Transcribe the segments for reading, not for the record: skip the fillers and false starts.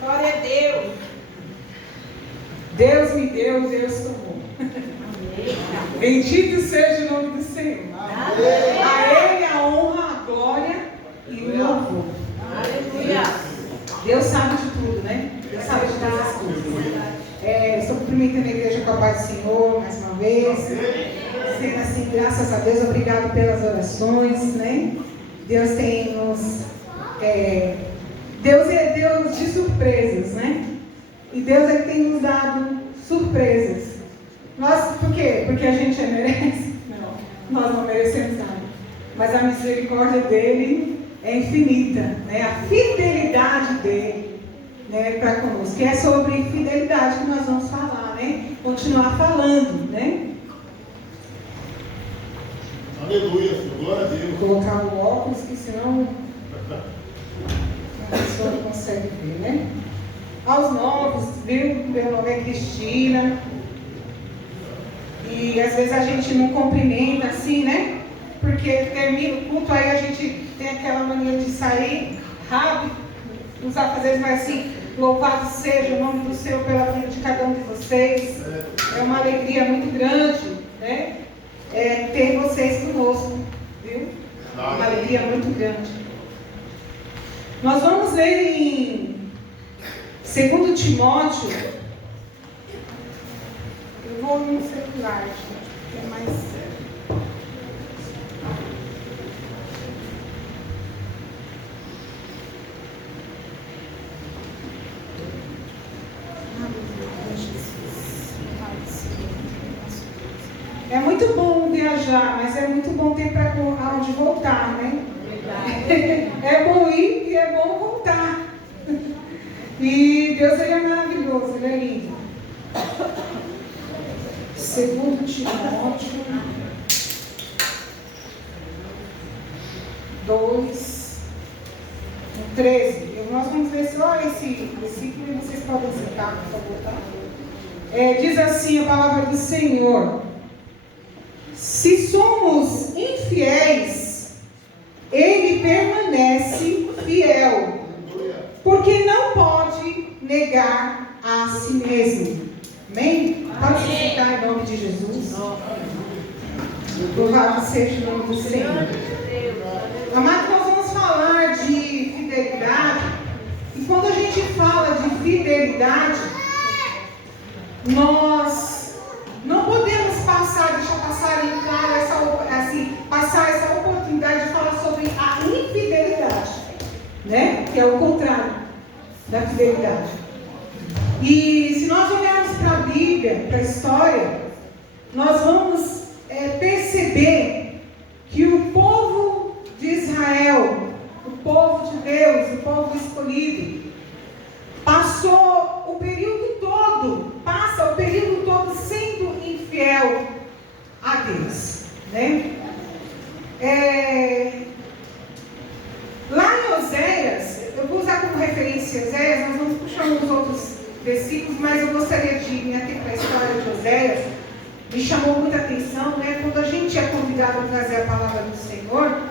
Glória a Deus. Deus me deu, Deus tomou. Bendito seja o nome do Senhor. Amém. A Ele a honra, a glória e o louvor. Aleluia. Deus sabe de tudo, né? Deus sabe de todas as coisas. Estou cumprimentando a igreja com a paz do Senhor mais uma vez. Sendo assim, graças a Deus, obrigado pelas orações, né? Deus tem nos. Deus é Deus de surpresas, né? E Deus tem nos dado surpresas. Por quê? Porque a gente merece? Não, nós não merecemos nada. Mas a misericórdia dele é infinita, né? A fidelidade dele, né, para conosco. Que é sobre fidelidade que nós vamos falar, né? Continuar falando, né? Aleluia, glória a Deus. Vou colocar o óculos, que senão a pessoa não consegue ver, né? Aos novos, viu? Meu nome é Cristina. E às vezes a gente não cumprimenta assim, né? Porque termina o culto, aí a gente tem aquela mania de sair rápido, os afazeres, mas assim, louvado seja o nome do Senhor pela vida de cada um de vocês. É uma alegria muito grande, né? Ter vocês conosco, viu? Uma alegria muito grande. Nós vamos ler em 2 Timóteo. Eu vou no celular, gente, porque é mais. É muito bom viajar, mas é muito bom ter para onde voltar, né? É bom ir e é bom voltar. E Deus, ele é maravilhoso, ele é lindo. 2 Timóteo 2, 13. Nós vamos ver só esse versículo e vocês podem sentar, por favor, tá? Diz assim a palavra do Senhor: se somos infiéis, Ele permanece fiel, porque não pode negar a si mesmo. Amém? Pode se sentar em nome de Jesus. Louvado seja o nome do Senhor. Amados, nós vamos falar de fidelidade. E quando a gente fala de fidelidade, nós não podemos deixar passar em claro passar essa oportunidade de falar sobre a infidelidade, né? Que é o contrário da fidelidade. E se nós olharmos para a Bíblia, para a história, nós vamos perceber que o povo de Israel, o povo de Deus, o povo escolhido, passa o período todo sendo infiel a Deus, né? Lá em Oséias, eu vou usar como referência Oséias, nós vamos puxar uns outros versículos, mas eu gostaria de me ater para a história de Oséias. Me chamou muita atenção, né? Quando a gente é convidado a trazer a palavra do Senhor,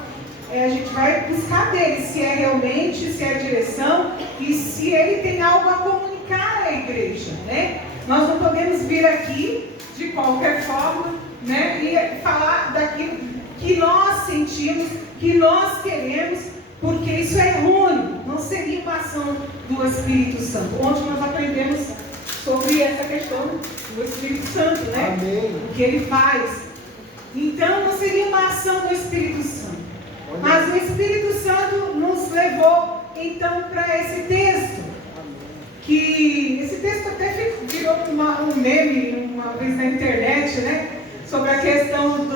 a gente vai buscar dele se é realmente, se é a direção e se ele tem algo a comunicar à igreja, né? Nós não podemos vir aqui de qualquer forma, né? E falar daquilo que nós sentimos, que nós queremos, porque isso é errôneo. Não seria uma ação do Espírito Santo. Ontem nós aprendemos sobre essa questão do Espírito Santo, né? Amém. O que ele faz. Então não seria uma ação do Espírito Santo. Mas o Espírito Santo nos levou então para esse texto. Que esse texto até virou um meme uma vez na internet, né? Sobre a questão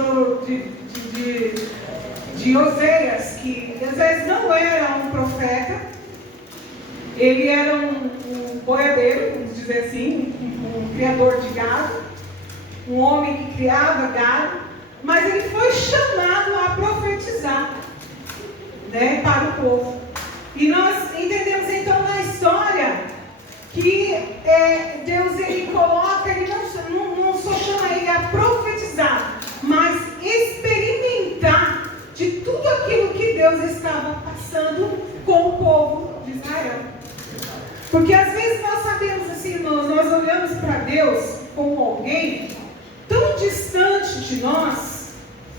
de Oséias, que Oséias não era um profeta, ele era um boiadeiro, vamos dizer assim, um criador de gado, um homem que criava gado, mas ele foi chamado a profetizar, né, para o povo. E nós entendemos então na história que Deus ele coloca, ele não só chama ele a profetizar, mas experimentar Porque às vezes nós sabemos assim, nós olhamos para Deus como alguém tão distante de nós,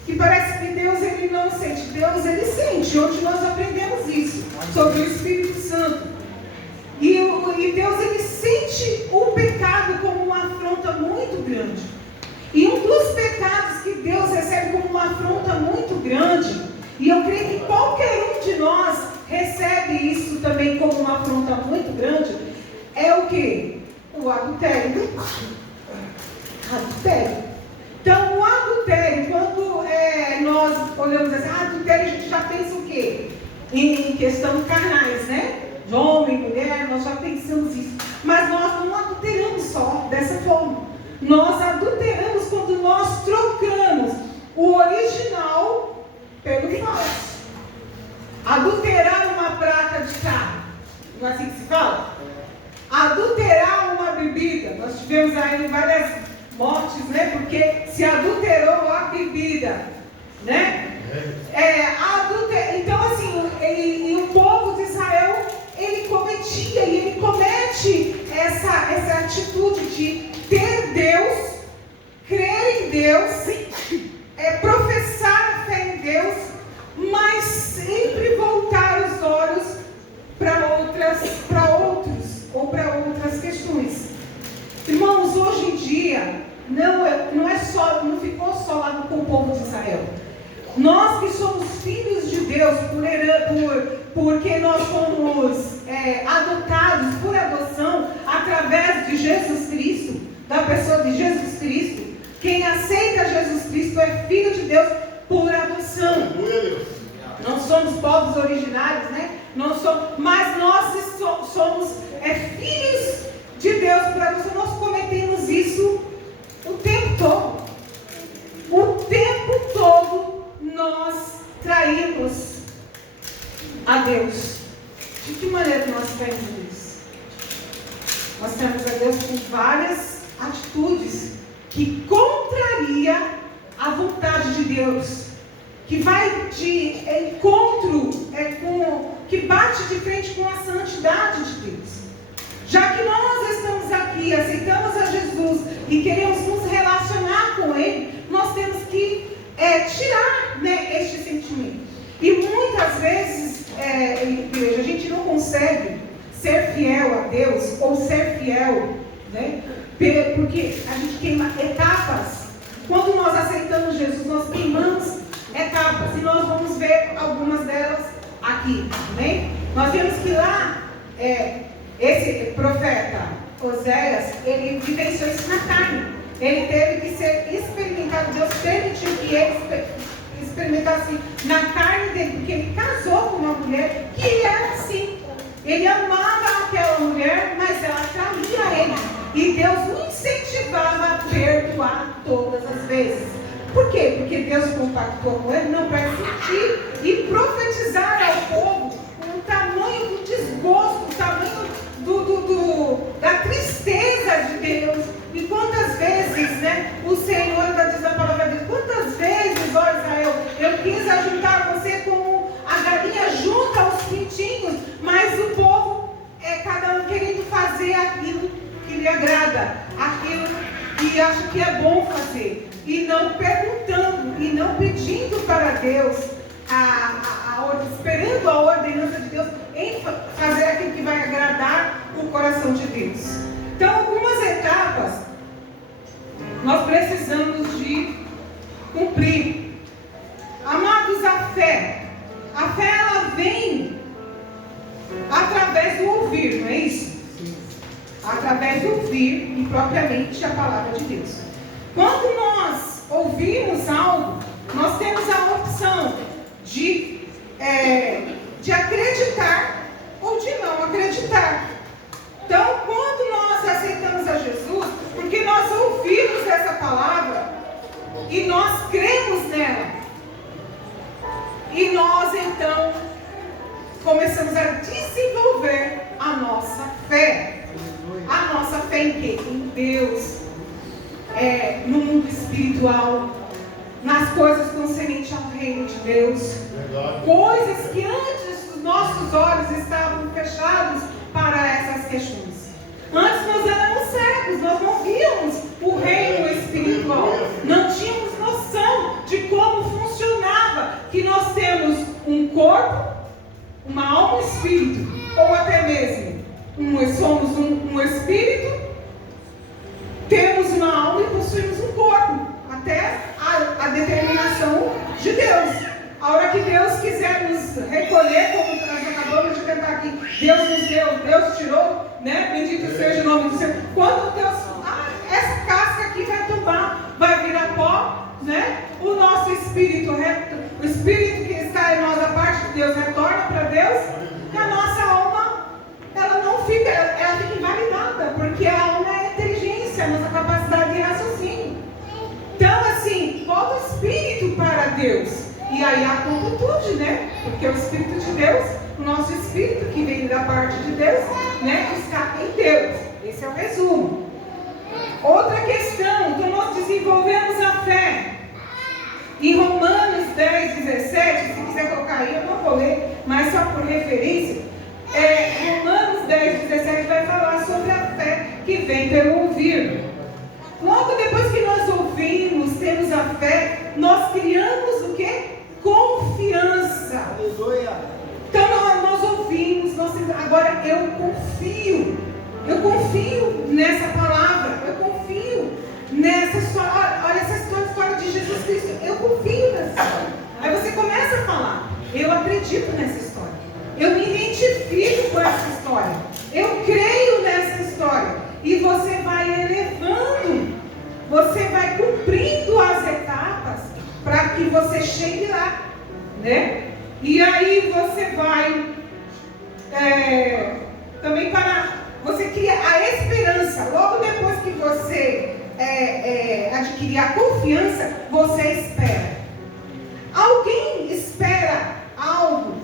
que parece que Deus ele não sente. Deus ele sente. Hoje nós aprendemos isso sobre o Espírito Santo. E Deus ele sente o pecado como uma afronta muito grande. E um dos pecados que Deus recebe como uma afronta muito grande, e eu creio que qualquer um de nós recebe isso também como uma afronta muito grande, é o quê? O adultério. Adultério. Então, o adultério, quando nós olhamos assim, adultério, a gente já pensa o quê? Em questão carnais, né? De homem, mulher, nós já pensamos isso. Mas nós não adulteramos só dessa forma. Nós adulteramos quando nós trocamos o original pelo falso. Adulterar uma placa de carro, não é assim que se fala? Adulterar uma bebida, nós tivemos aí várias mortes, né? Porque se adulterou a bebida, né? Então assim, e o povo de Israel, ele cometia e ele comete essa atitude de ter Deus, crer em Deus, professar a fé em Deus, mas sempre voltar os olhos para outras questões. Irmãos, hoje em dia não ficou só lá com o povo de Israel. Nós que somos filhos de Deus porque nós fomos adotados por adoção através de Jesus Cristo, da pessoa de Jesus Cristo. Quem aceita Jesus Cristo é filho de Deus por adoção. Não somos povos originários, né? Mas nós somos filhos de Deus por adoção. Nós cometemos isso o tempo todo. O tempo todo nós traímos a Deus. De que maneira nós traímos isso? Nós traímos a Deus com várias atitudes que contraria a vontade de Deus, que vai de encontro, que bate de frente com a santidade de Deus. Já que nós estamos aqui, aceitamos a Jesus e queremos nos relacionar com Ele, nós temos que tirar, né, este sentimento. E muitas vezes, igreja, a gente não consegue ser fiel a Deus ou ser fiel, né, porque a gente queima etapas. Quando nós aceitamos Jesus, nós queimamos etapas, e nós vamos ver algumas delas aqui, né? Nós vemos que lá, esse profeta Oséias, ele vivenciou isso na carne. Ele teve que ser experimentado. Deus permitiu que ele experimentasse na carne dele, porque ele casou com uma mulher que era assim. Ele amava aquela mulher, mas ela traía ele. E Deus o incentivava a perdoar todas as vezes. Por quê? Porque Deus compactou com ele, não para sentir e profetizar ao povo o tamanho do desgosto, o tamanho da tristeza de Deus. E quantas vezes, né, o Senhor ainda diz na palavra dele, quantas vezes, ó Israel, eu quis ajuntar você como a galinha junta os pintinhos, mas o povo cada um querendo fazer aquilo que lhe agrada, aquilo que acha que é bom fazer, e não perguntando, e não pedindo para Deus, esperando a ordenança de Deus em fazer aquilo que vai agradar o coração de Deus. Então, algumas etapas nós precisamos de cumprir. Amados, a fé ela vem através do ouvir, não é isso? Através do ouvir e propriamente a palavra de Deus. Quando nós ouvimos algo, nós temos a opção de acreditar ou de não acreditar. Então, quando nós aceitamos a Jesus, porque nós ouvimos essa palavra e nós cremos nela, e nós então começamos a desenvolver a nossa fé. A nossa fé em quê? Em Deus, no mundo espiritual, nas coisas concernentes ao reino de Deus. Coisas que antes os nossos olhos estavam fechados para essas questões. Antes nós éramos cegos, nós não víamos o reino espiritual, não tínhamos noção de como funcionava, que nós temos um corpo, uma alma, um espírito, ou até mesmo somos um espírito, temos uma alma e possuímos um corpo, até a determinação de Deus. A hora que Deus quiser nos recolher, como nós acabamos de cantar aqui, Deus nos deu, Deus tirou, né? Bendito seja o nome do Senhor. Quando Deus, essa casca aqui vai tombar, vai virar pó, né? O nosso espírito, o espírito que está em nós, a parte de Deus, retorna para Deus, e a nossa alma, ela não fica, ela fica invalidada, porque a alma é a inteligência, a nossa capacidade de raciocínio. Então, assim, volta o espírito para Deus. E aí a completude, né? Porque o Espírito de Deus, o nosso Espírito que vem da parte de Deus, né? Está em Deus. Esse é o resumo. Outra questão, então nós desenvolvemos a fé. Em Romanos 10, 17, se quiser colocar aí, eu não vou ler, mas só por referência. Romanos 10, 17 vai falar sobre a fé que vem pelo ouvir. Logo depois que nós ouvimos, temos a fé, nós criamos o quê? Confiança. Então nós ouvimos, agora eu confio nessa palavra, eu confio nessa história. Olha essa história de Jesus Cristo, eu confio nessa história. Aí você começa a falar, eu acredito nessa história, eu me identifico com essa história, eu creio nessa história, e você vai elevando, você vai cumprindo as etapas para que você chegue lá, né? E aí você vai também você cria a esperança. Logo depois que você adquirir a confiança, você espera. Alguém espera algo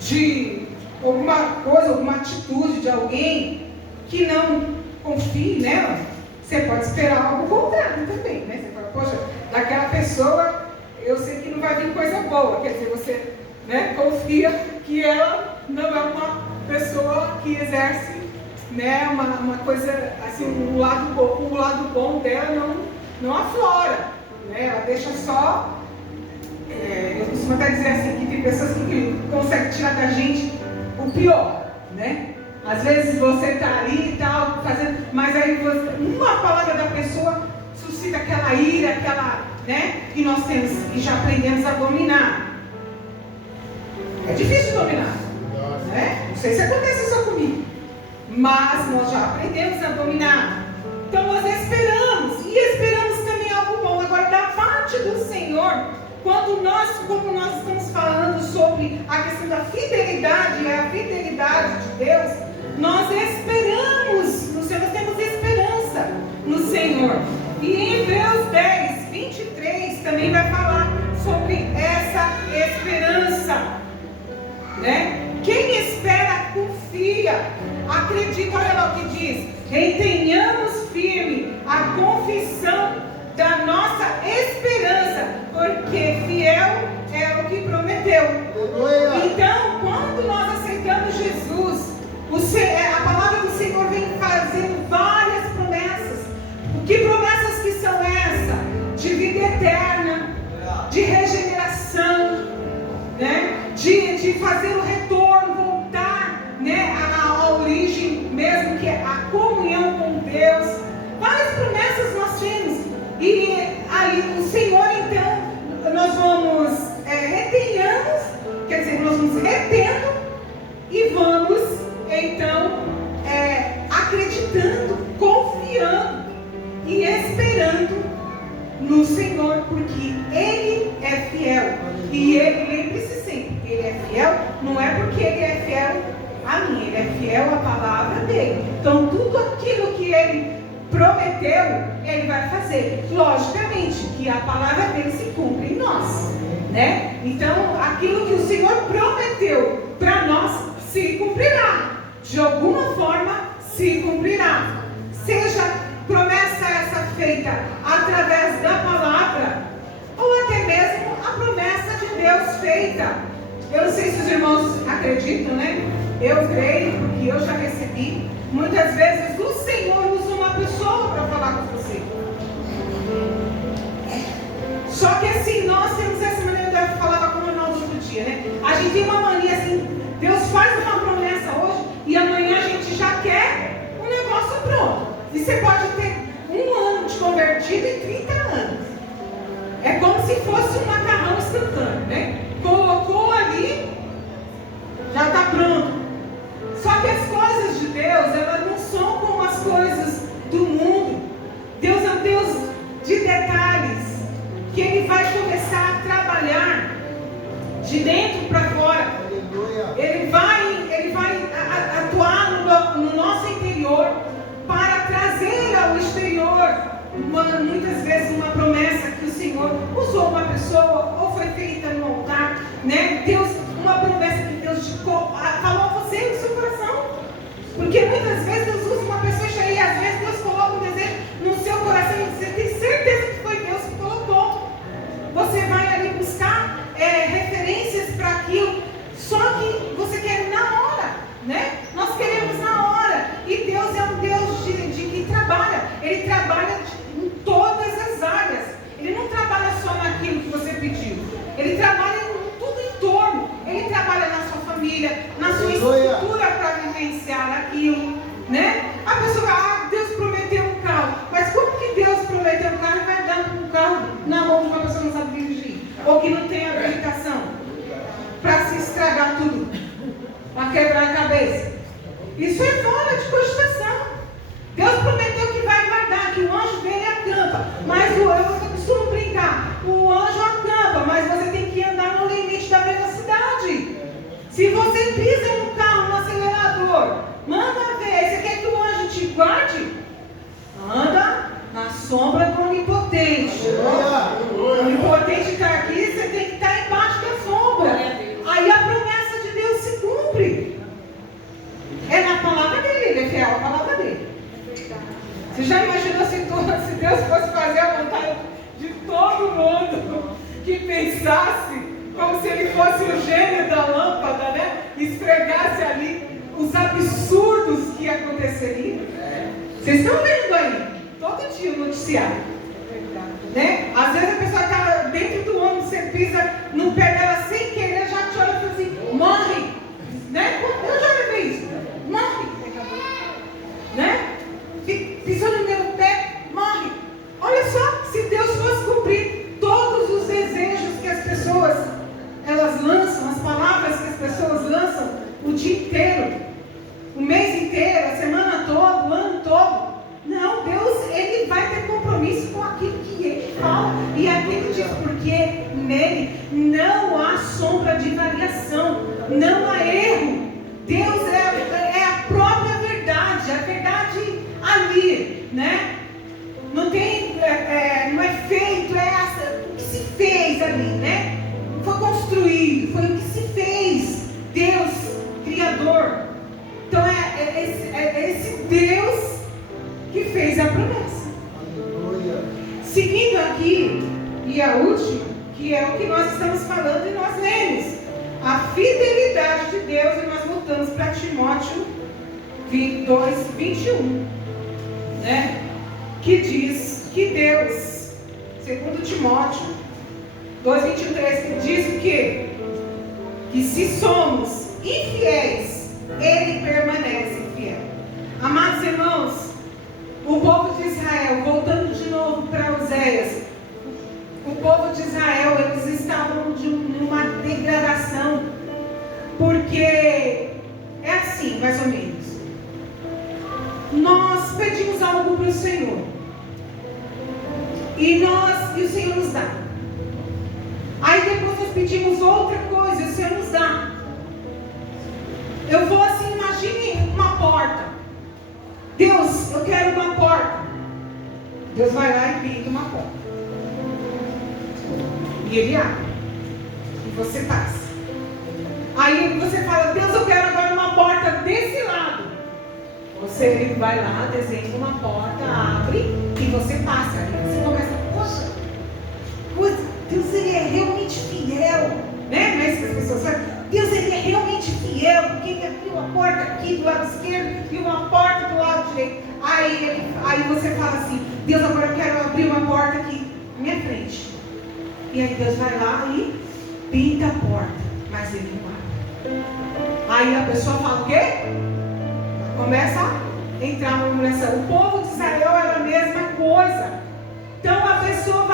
de alguma coisa, alguma atitude de alguém que não confie nela? Você pode esperar algo contrário também, né? Você fala, poxa, daquela pessoa eu sei que não vai vir coisa boa. Quer dizer, você, né, confia que ela não é uma pessoa que exerce, né, uma coisa assim, o lado bom dela não aflora, né? Ela deixa só. Eu costumo até dizer assim, que tem pessoas que conseguem tirar da gente o pior, né? Às vezes você está ali e tal, fazendo, mas aí uma palavra da pessoa suscita aquela ira, né? E nós temos, e já aprendemos a dominar. É difícil dominar, né? Não sei se acontece só comigo, mas nós já aprendemos a dominar. Então nós esperamos, e esperamos também algo bom. Agora, da parte do Senhor, como nós estamos falando sobre a questão da fidelidade, a fidelidade de Deus, nós esperamos no Senhor, nós temos esperança no Senhor. E em Hebreus 10, 23 também vai falar sobre essa esperança, né? Quem espera, confia, acredita. Olha lá o que diz: retenhamos firme a confissão da nossa esperança, porque fiel é o que prometeu. Então, quando nós aceitamos Jesus, a palavra do Senhor vem fazendo várias promessas. Que promessas que são essas? De vida eterna, de regeneração, né? De fazer o retorno, voltar, né, à origem mesmo, que é a comunhão com Deus. Várias promessas nós temos. E ali o Senhor, então, nós vamos nós vamos retendo e vamos, então, acreditando, confiando e esperando no Senhor, porque Ele é fiel. E Ele, lembre-se sempre, Ele é fiel, não é porque Ele é fiel a mim, Ele é fiel à palavra dEle. Então, tudo aquilo que Ele prometeu, Ele vai fazer. Logicamente que a palavra dEle se cumpre em nós, né? Então, aquilo que o Senhor prometeu para nós se cumprirá. De alguma forma, se cumprirá. Seja promessa essa feita através da palavra, ou até mesmo a promessa de Deus feita. Eu não sei se os irmãos acreditam, né? Eu creio, porque eu já recebi. Muitas vezes o Senhor usa uma pessoa para falar com você. Só que assim, nós temos essa maneira, eu falava com o Ronaldo outro dia, né? A gente tem uma mania assim, Deus faz uma promessa hoje e amanhã a gente já quer um negócio pronto. E você pode ter 1 ano de convertido e 30 anos. É como se fosse um macarrão instantâneo, né? Colocou ali, já está pronto. Só que as coisas de Deus, elas não são como as coisas do mundo. Deus é um Deus de detalhes, que Ele vai começar a trabalhar de dentro para fora. Ele vai atuar no nosso interior para trazer ao exterior, muitas vezes uma promessa que o Senhor usou uma pessoa ou foi feita no altar, né? Deus, uma promessa que Deus falou a você no seu coração. Porque muitas vezes Deus usa uma pessoa e às vezes Deus coloca um desejo no seu coração e você tem certeza que foi Deus que colocou. Você vai ali buscar referências para aquilo, só que você quer na hora, né? Nós queremos na hora. E Deus é um Deus de que trabalha. Ele trabalha em todas as áreas. Ele não trabalha só naquilo que você pediu. Ele trabalha em tudo em torno. Ele trabalha na sua família, na sua estrutura para vivenciar aquilo, né? A pessoa, Deus prometeu um carro. Mas como que Deus prometeu um carro e vai dar um carro na mão de uma pessoa que não sabe dirigir? Ou que não tem habilitação? Para se estragar tudo, para quebrar a cabeça. Isso é fora de cogitação. Deus prometeu que vai guardar, que o anjo dele acampa. Mas eu costumo brincar, o anjo acampa, mas você tem que andar no limite da velocidade. Se você pisa no carro, no acelerador, manda ver, você quer que o anjo te guarde? Anda na sombra do onipotente. O onipotente está aqui, você tem que estar embaixo da sombra. Aí a promessa de Deus se cumpre. É na palavra dele, ele é fiel à palavra dele. Você já imaginou se Deus fosse fazer a vontade de todo mundo que pensasse como se ele fosse o gênio da lâmpada, né? Esfregasse ali os absurdos que aconteceriam. Vocês estão vendo aí, todo dia o noticiário, né? Às vezes a pessoa está dentro do ônibus, você pisa no pé dela sem querer, já te olha e fala assim, morre, né? Eu já levei isso, morre, né? Pisou no meu pé, morre. Olha só, se Deus fosse cumprir todos os desejos que as pessoas elas lançam, as palavras que as pessoas lançam o dia inteiro, o mês inteiro, a semana toda, o ano todo. Não, Deus, Ele vai ter compromisso com aquilo que Ele fala. E aqui Ele diz, porque nele não há sombra de variação, não há erro. Deus é a própria verdade, a verdade ali, né? Não tem, não é feito, o que se fez ali, né? Foi construído, foi o que se fez. Deus, Criador. Então é esse Deus que fez a promessa. Seguindo aqui, e a última, que é o que nós estamos falando e nós lemos, a fidelidade de Deus, e nós voltamos para Timóteo 2:21, né? Que diz que Deus, segundo Timóteo 2:23, que diz o quê? Que se somos infiéis, Ele permanece fiel. Amados irmãos, o povo de Israel, voltando de novo para Oséias, o povo de Israel, eles estavam numa degradação, porque é assim, mais ou menos. Nós pedimos algo para o Senhor, e o Senhor nos dá. Aí depois nós pedimos outra coisa, o Senhor nos dá. Eu vou assim, imagine uma porta. Deus, eu quero uma porta. Deus vai lá e pinta uma porta. E Ele abre. E você passa. Aí você fala, Deus, eu quero agora uma porta desse lado. Você vai lá, desenha uma porta, abre e você passa. Aí você começa, poxa, Deus, Ele é realmente fiel. Né? Não é isso que as pessoas falam? Deus, Ele é realmente fiel, porque Ele abriu a porta aqui do lado esquerdo e uma porta do lado direito. Aí você fala assim, Deus, agora eu quero abrir uma porta aqui na minha frente. E aí Deus vai lá e pinta a porta, mas ele não abre. Aí a pessoa fala o quê? Começa a entrar uma murmuração. O povo de Israel era a mesma coisa. Então a pessoa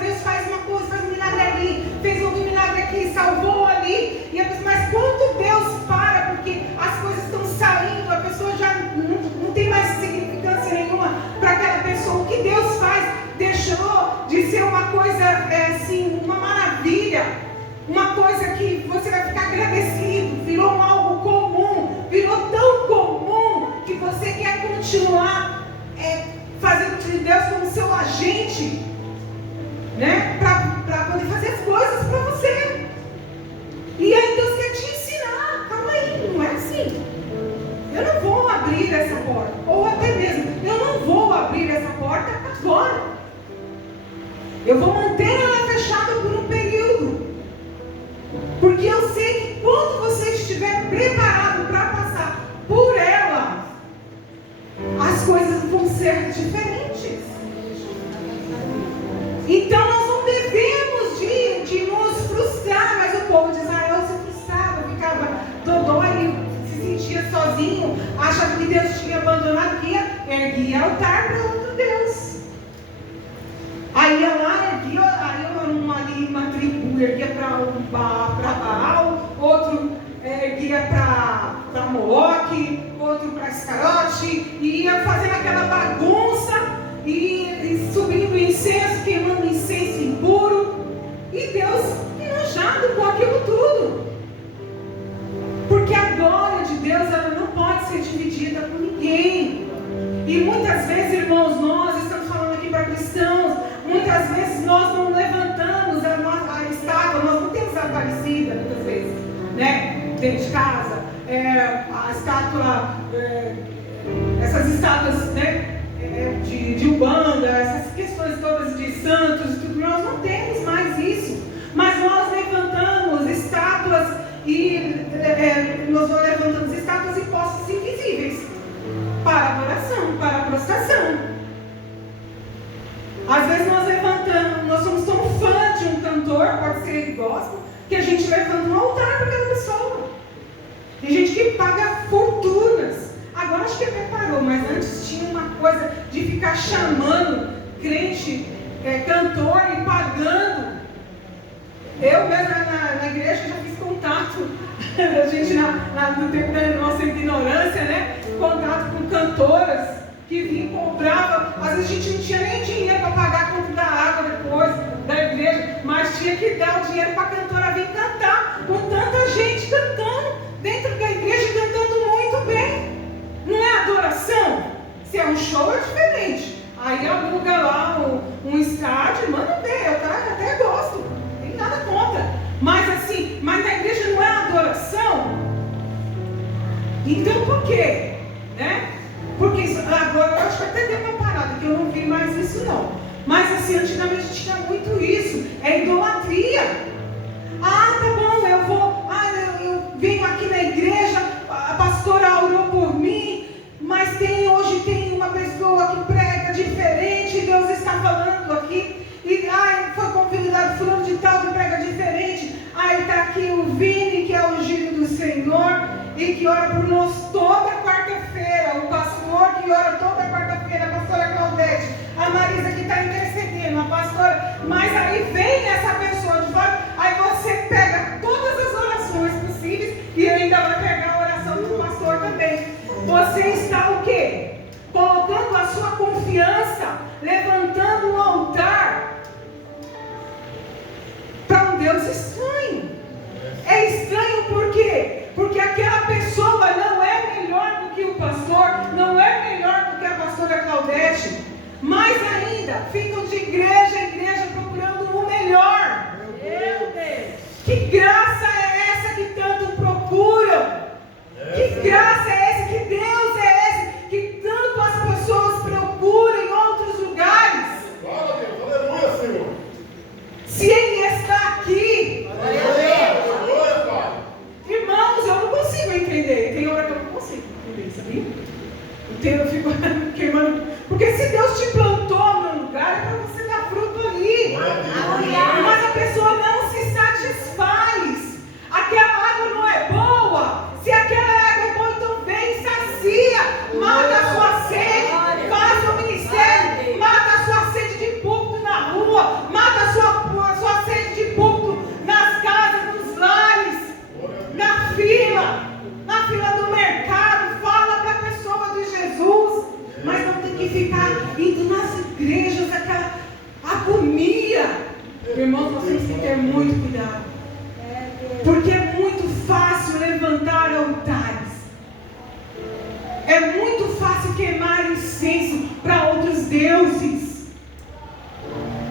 Deus faz uma coisa, faz um milagre ali, fez outro milagre aqui, salvou ali. E a pessoa, mas quando Deus para, porque as coisas estão saindo, a pessoa já não tem mais significância nenhuma para aquela pessoa. O que Deus faz deixou de ser uma coisa assim, uma maravilha, uma coisa que você vai ficar agradecido, virou algo comum, virou tão comum que você quer continuar fazendo de Deus como seu agente, né? Para poder fazer as coisas para você. E aí Deus quer te ensinar, calma aí, não é assim. Eu não vou abrir essa porta, ou até mesmo, eu não vou abrir essa porta agora. Eu vou manter ela fechada por um período. Porque eu sei que quando você estiver preparado para passar por ela, as coisas vão ser diferentes. Então nós não devemos de nos frustrar, mas o povo de Israel se frustrava, ficava dodói, se sentia sozinho, achava que Deus tinha abandonado, que erguia altar para outro Deus. Aí ia lá, uma tribo erguia para Baal, outro erguia para Moloque, outro para Ascarote, e ia fazendo aquela bagunça, e subindo incenso, queimando incenso impuro, e Deus enojado com aquilo tudo. Porque a glória de Deus, ela não pode ser dividida com ninguém. E muitas vezes, irmãos, nós estamos falando aqui para cristãos, muitas vezes nós não levantamos a estátua, nós não temos a Aparecida, muitas vezes, né? Dentro de casa, a estátua, essas estátuas, né? De Umbanda, essas questões todas de santos, tudo, nós não temos mais isso. Mas nós levantamos estátuas e postos invisíveis para adoração, para prostração. Às vezes nós somos tão fã de um cantor, pode ser ele gospel, que a gente levanta um altar para aquela pessoa. Tem gente que paga fortunas. Agora acho que até parou, mas antes tinha uma coisa de ficar chamando crente, cantor e pagando. Eu mesmo na igreja já fiz contato, a gente no tempo da nossa ignorância, né? Contato com cantoras que vinham, cobravam. Às vezes a gente não tinha nem dinheiro para pagar a conta da água depois da igreja, mas tinha que dar o dinheiro para a cantora vir cantar, com tanta gente cantando dentro da igreja, cantando muito bem. Não é adoração? Se é um show é diferente. Aí aluga lá um estádio, manda ver, eu até gosto, não tem nada contra. Mas assim, mas na igreja não é adoração? Então por quê? Né? Porque isso, agora eu acho que até deu uma parada, que eu não vi mais isso não. Mas assim, antigamente tinha muito isso, é idolatria. Ah, tá bom, eu venho aqui na igreja, a pastora orou por mim, mas hoje tem uma pessoa que prega diferente, Deus está falando aqui, e foi convidado fulano de tal que prega diferente, está aqui o Vini, que é o ungido do Senhor, e que ora por nós toda quarta-feira, o pastor que ora toda quarta-feira, a pastora Claudete, a Marisa que está intercedendo, a pastora, mas aí vem essa pessoa de fora, aí você pega todas as orações possíveis e ainda vai pegar a oração do pastor também. Você está o quê? Colocando a sua confiança, levantando um altar para um Deus estranho. É estranho por quê? Porque aquela pessoa não é melhor do que o pastor, não é melhor do que a pastora Claudete, mas ainda ficam de igreja em igreja procurando o melhor. Meu Deus! Que graça é essa que tanto procuram? Que graça é essa? Que Deus é esse que tanto as pessoas procuram em outros lugares? Glória a Deus, aleluia, Senhor. Se Ele está aqui, aleluia, Pai. Irmãos, eu não consigo entender. Tem hora que eu Irmãos, nós temos que ter muito cuidado. Porque é muito fácil levantar altares. É muito fácil queimar incenso para outros deuses.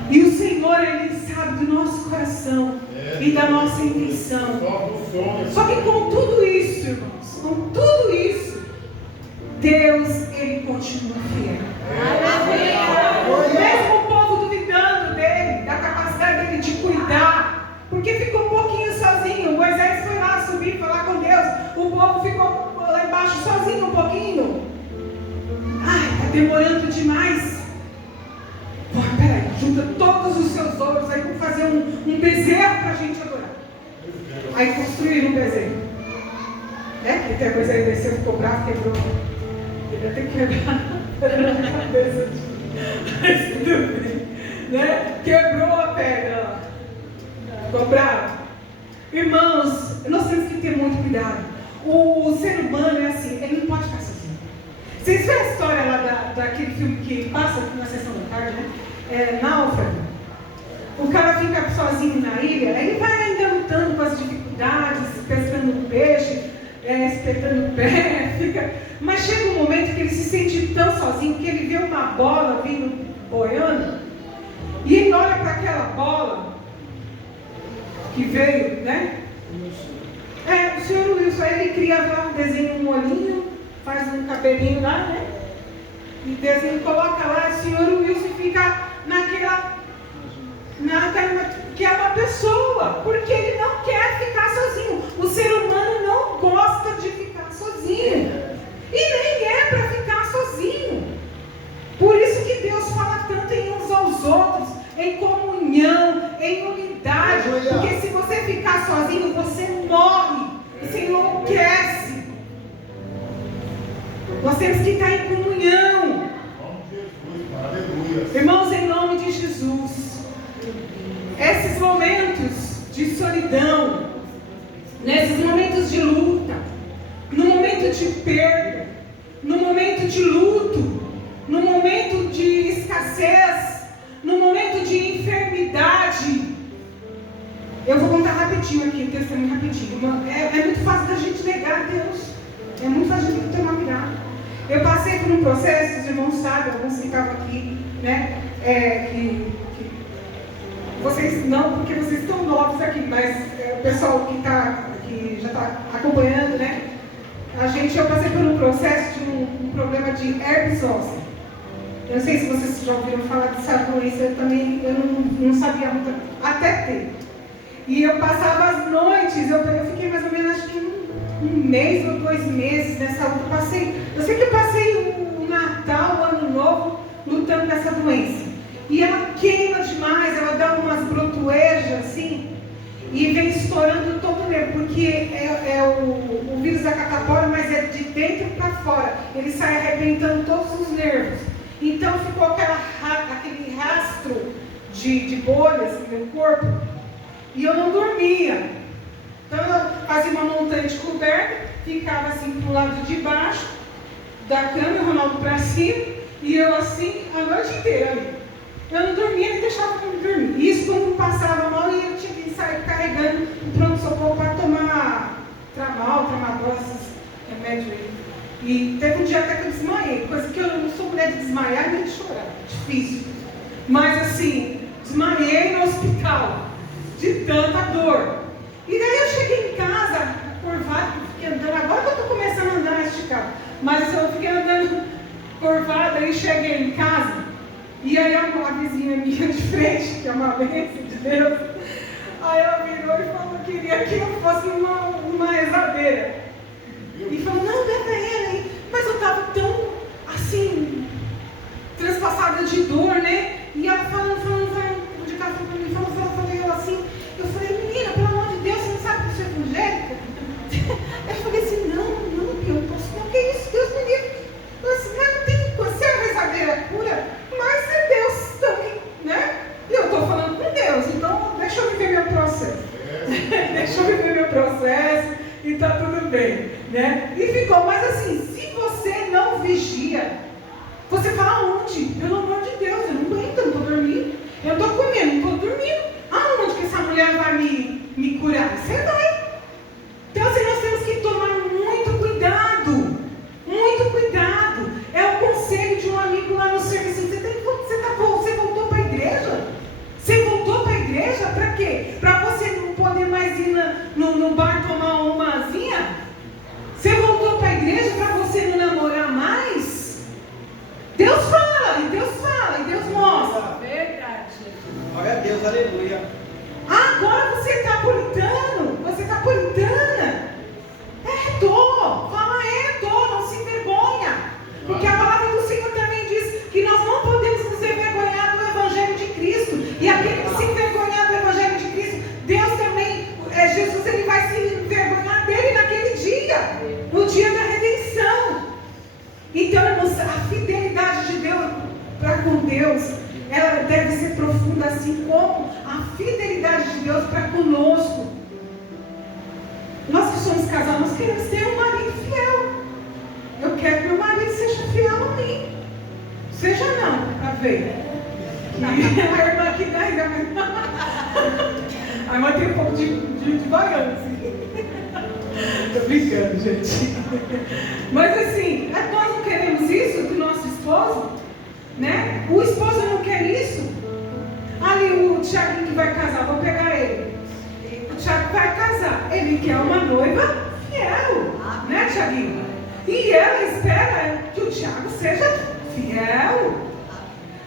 E o Senhor, Ele sabe do nosso coração e da nossa intenção. Só que com tudo isso, irmãos, com tudo isso, Deus, Ele continua fiel. Mesmo o povo duvidando dele, da capacidade dele de cuidar, porque ficou um pouquinho sozinho. Moisés foi lá subir, falar com Deus. O povo ficou lá embaixo sozinho um pouquinho. Ai, está demorando demais. Pô, peraí, junta todos os seus ouros aí, vamos fazer um bezerro para a gente adorar. Aí construíram um bezerro. Porque até Moisés desceu, ficou bravo, quebrou. Ele até quebrar a cabeça. Mas tudo bem, né? Quebrou a pedra lá. Ficou bravo. Irmãos, nós temos que ter muito cuidado. O ser humano é assim, ele não pode ficar sozinho. Vocês viram a história lá daquele filme que passa na sessão da tarde, né? Náufrago. O cara fica sozinho na ilha, ele vai ainda lutando com as dificuldades, pescando peixe, espetando o pé, mas chega um momento que ele se sente tão sozinho que ele vê uma bola vindo boiando e ele olha para aquela bola que veio, né? O senhor Wilson, ele cria lá um desenho, um olhinho, faz um cabelinho lá, né? E desenho, coloca lá, o senhor Wilson fica naquela que é uma pessoa, porque ele não quer ficar sozinho. O ser humano não gosta de ficar sozinho, e nem é para ficar sozinho. Por isso que Deus fala tanto em uns aos outros, em comunhão, em unidade, porque se você ficar sozinho, você morre, você enlouquece. Nós temos que estar em comunhão. Irmãos, em nome de Jesus, esses momentos de solidão, nesses momentos de luta, no momento de perda, no momento de luto, no momento de escassez, no momento de enfermidade, eu vou contar rapidinho aqui, o testemunho rapidinho. É muito fácil da gente negar Deus, é muito fácil da gente tomar cuidado. Eu passei por um processo, os irmãos sabem, alguns ficavam aqui, né, vocês não, porque vocês estão novos aqui, mas o pessoal que já está acompanhando, né? Eu passei por um processo de um problema de herpes zoster. Eu não sei se vocês já ouviram falar dessa doença, eu não sabia muito, até ter. E eu passava as noites, eu fiquei mais ou menos, acho que um mês ou 2 meses nessa luta. Eu sei que eu passei o Natal, o Ano Novo, lutando com essa doença. E ela queima demais, ela dá umas brotoejas assim, e vem estourando todo o nervo, porque é o vírus da catapora, mas é de dentro para fora, ele sai arrebentando todos os nervos. Então ficou aquele rastro de bolhas no meu corpo, e eu não dormia. Então eu fazia uma montanha de coberta, ficava assim para o lado de baixo da cama, o Ronaldo para cima, e eu assim a noite inteira ali. Eu não dormia, nem deixava eu dormir. Isso quando passava mal e eu tinha que sair carregando o pronto-socorro para tomar tramadol, esses remédios aí. E teve um dia até que eu desmaiei, coisa que eu não sou mulher de desmaiar nem de chorar, difícil. Mas assim, desmaiei no hospital, de tanta dor. E daí eu cheguei em casa, curvada, fiquei andando, agora que eu estou começando a andar esticado, mas eu fiquei andando curvada e cheguei em casa. E aí a vizinha minha de frente, que é uma bênção de Deus, aí ela virou e falou que queria que eu fosse uma rezadeira. E falou, não, leva ela aí. Mas eu estava tão, assim, transpassada de dor, né? E ela falando, de casa para mim, falando, eu assim. Eu falei, menina, pelo amor de Deus, você não sabe que eu sou evangélica? Eu falei assim, não, eu posso, não, que isso, Deus me livre. Eu falei assim, mas não tem, se a rezadeira é cura, mas é Deus também, né? E eu estou falando com Deus, então deixa eu viver meu processo. Deixa eu viver meu processo e está tudo bem, né? E ficou, mas assim, se você não vigia, você fala onde? Pelo amor de Deus, eu não aguento, eu não estou dormindo. Eu estou comendo, não estou dormindo. Ah, quê? Para você não poder mais ir no bar tomar umazinha? Você voltou para a igreja para você não namorar mais? Deus fala, e Deus mostra. Verdade. Glória a Deus, aleluia. Agora você está puritano, você está puritana. Fala, não se envergonha. Porque a palavra do Senhor também diz que nós não podemos nos envergonhar do Evangelho de Cristo. E aquele que se envergonhar do Evangelho de Cristo, Deus também, Jesus, ele vai se envergonhar dele naquele dia, no dia da redenção. Então, irmãos, a fidelidade de Deus para com Deus, ela deve ser profunda, assim como a fidelidade de Deus para conosco. Nós que somos casados, nós queremos ter um marido fiel. Eu quero que meu marido seja fiel a mim. Seja não, para ver. E a irmã aqui da a irmã tem um pouco de baiano, assim. Tô brincando, gente. Mas assim, nós não queremos isso do nosso esposo, né? O esposo não quer isso. Ali o Tiaguinho que vai casar, vou pegar ele. O Tiago vai casar, ele quer uma noiva fiel, né, Tiaguinho? E ela espera que o Tiago seja fiel.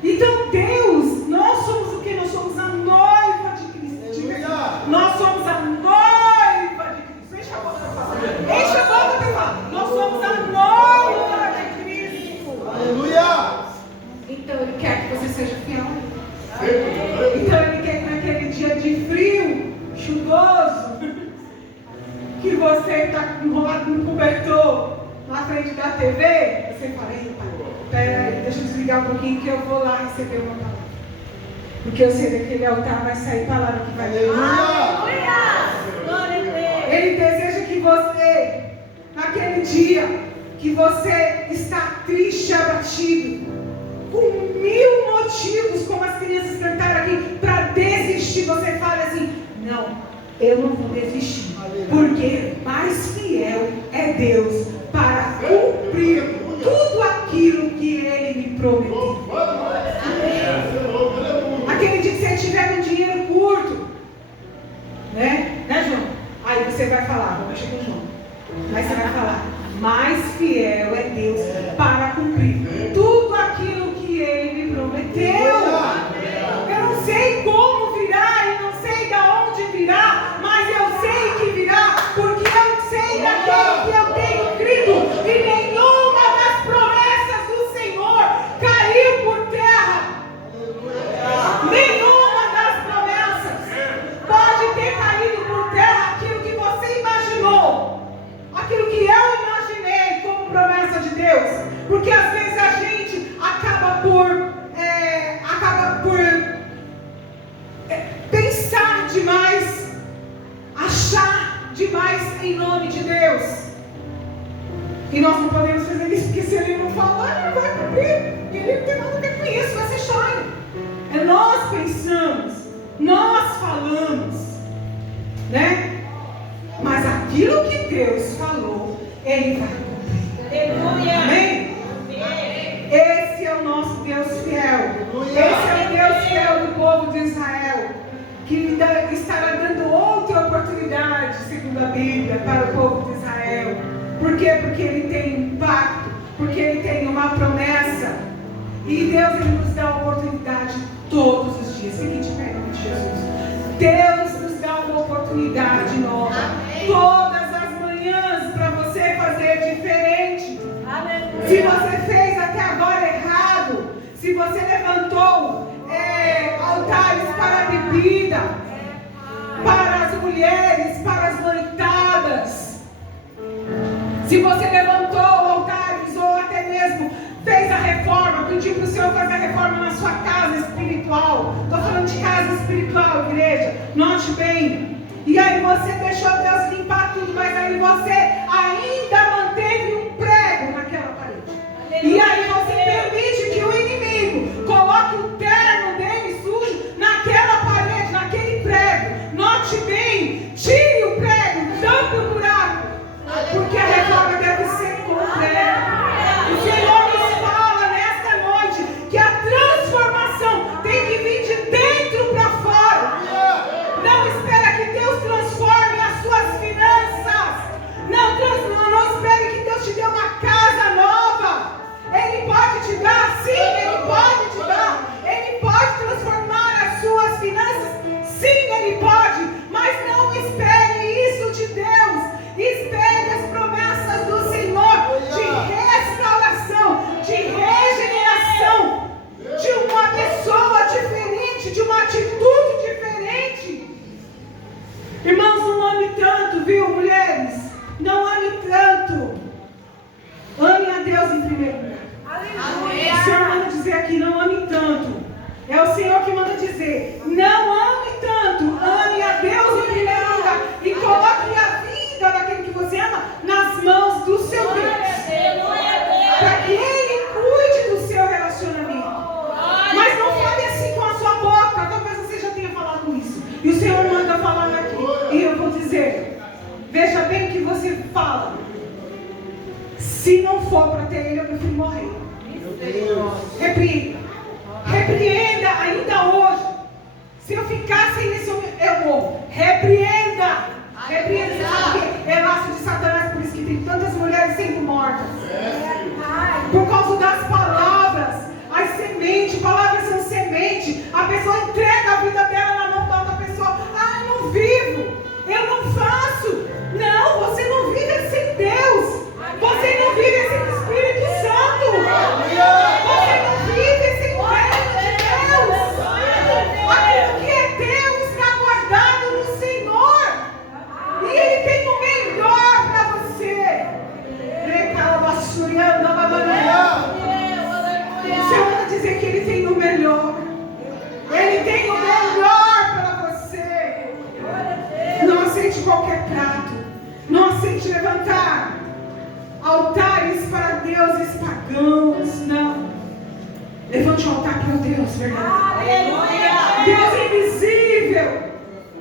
Então Deus, nós somos o que? Nós somos a noiva de Cristo. Nós somos a noiva de Cristo. Enche a boca para falar. Enche a boca para falar. Nós somos a noiva de Cristo. Aleluia. Então Ele quer que você seja fiel. Então Ele quer que naquele dia de frio, chuvoso, que você está enrolado no cobertor na frente da TV, você fala, eita, peraí, deixa eu desligar um pouquinho que eu vou lá receber uma palavra. Porque eu sei daquele altar vai sair palavra que vai Ele deseja que você, naquele dia, que você está triste, abatido, com 1000 motivos, como as crianças cantaram aqui, para desistir, você fala assim, não, eu não vou desistir, porque mais fiel é Deus para cumprir tudo aquilo que Ele me prometeu. Aquele dia que você tiver um dinheiro curto, né, João? Aí você vai falar, vou mexer com o João. Aí você vai falar, mais fiel é Deus para cumprir tudo aquilo que Ele me prometeu. Eu não sei como virá e não sei de onde virá, mas eu sei que virá, porque eu sei daquilo que eu tenho crido, e nenhuma das promessas do Senhor caiu por terra. Nenhuma das promessas pode ter caído por terra aquilo que você imaginou, aquilo que eu imaginei como promessa de Deus, porque às vezes a gente acaba por pensar demais, achar demais em nome de Deus, e nós não podemos fazer isso, porque se Ele não falar, Ele não vai cumprir, e Ele não tem nada a ver com isso, vai ser sonho. Nós pensamos, nós falamos, né? Mas aquilo que Deus falou, Ele vai cumprir. Amém? Esse é o nosso Deus fiel. Esse é o Deus fiel do povo de Israel, que estará dando outra oportunidade, segundo a Bíblia, para o povo de Israel. Por quê? Porque Ele tem um pacto, porque Ele tem uma promessa. E Deus, Ele nos dá a oportunidade todos os dias. Seguinte, em nome de Jesus. Deus nos dá uma oportunidade nova. Todas as manhãs, para você fazer diferente. Se você fez até agora errado, se você levantou altares para a bebida, para as mulheres, para as noitadas, se você levantou altares ou até mesmo fez a reforma, pediu para o Senhor fazer a reforma na sua casa espiritual, estou falando de casa espiritual, igreja, note bem, e aí você deixou Deus limpar tudo, mas aí você ainda manteve um prego naquela parede. E aí você permite que o inimigo coloque o terno dele sujo naquela parede, naquele prego. Note bem, tire o prego, tampe o buraco, porque a reforma deve ser com o prego. O Senhor nos fala nesta noite que a transformação tem que vir de dentro para fora. Não ame tanto. Ame a Deus em primeiro lugar. Aleluia. O Senhor manda dizer aqui, não ame tanto. É o Senhor que manda dizer, não ame tanto. Ame a Deus em primeiro lugar. E coloque a vida daquele que você ama nas mãos do seu Deus. Para que Ele cuide do seu relacionamento. Mas não fale assim com a sua boca. Talvez você já tenha falado isso. E o Senhor manda falar aqui. E eu vou dizer, veja bem o que você fala. Se não for para ter Ele, eu prefiro morrer. Repreenda. Repreenda ainda hoje. Se eu ficar sem isso, eu morro. Repreenda. Repreenda, sabe o quê? É laço de Satanás, por isso que tem tantas mulheres sendo mortas. Por causa das palavras. As sementes, palavras são semente. A pessoa entrega a vida dela na mão da outra pessoa. Ah, eu não vivo. Eu não faço. Não, você não vive sem Deus. Você não vive sem o Espírito Santo. Você não vive sem o reino de Deus. Aquilo que é Deus está guardado no Senhor. E Ele tem o melhor para você. O Senhor manda dizer que Ele tem o melhor. Ele tem o melhor para você. Não aceite qualquer prato. Não aceite levantar altares para deuses pagãos. Não. Levante um altar para o Deus verdadeiro. Deus invisível.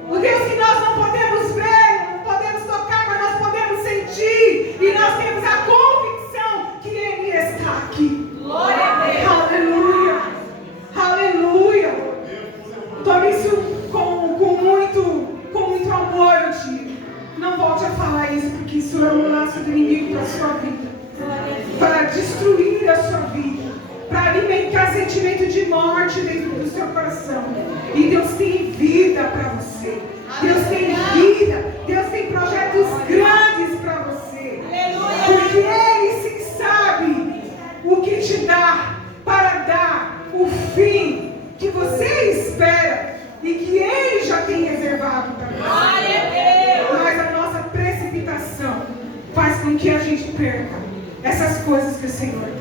O Deus que nós não podemos ver, não podemos tocar, mas nós podemos sentir. E nós temos a convicção que Ele está aqui. Glória a Deus. Aleluia. Aleluia. Tome isso com muito amor, eu digo. Não volte a falar isso, porque isso é um laço do inimigo para a sua vida. Para destruir a sua vida. Para alimentar sentimento de morte dentro do seu coração. E Deus tem vida para você. Deus tem vida. Deus tem projetos grandes para você. Porque Ele sim sabe o que te dá para dar o fim que você espera e que Ele já tem reservado para você. Mas a nossa precipitação faz com que a gente perca essas coisas que o Senhor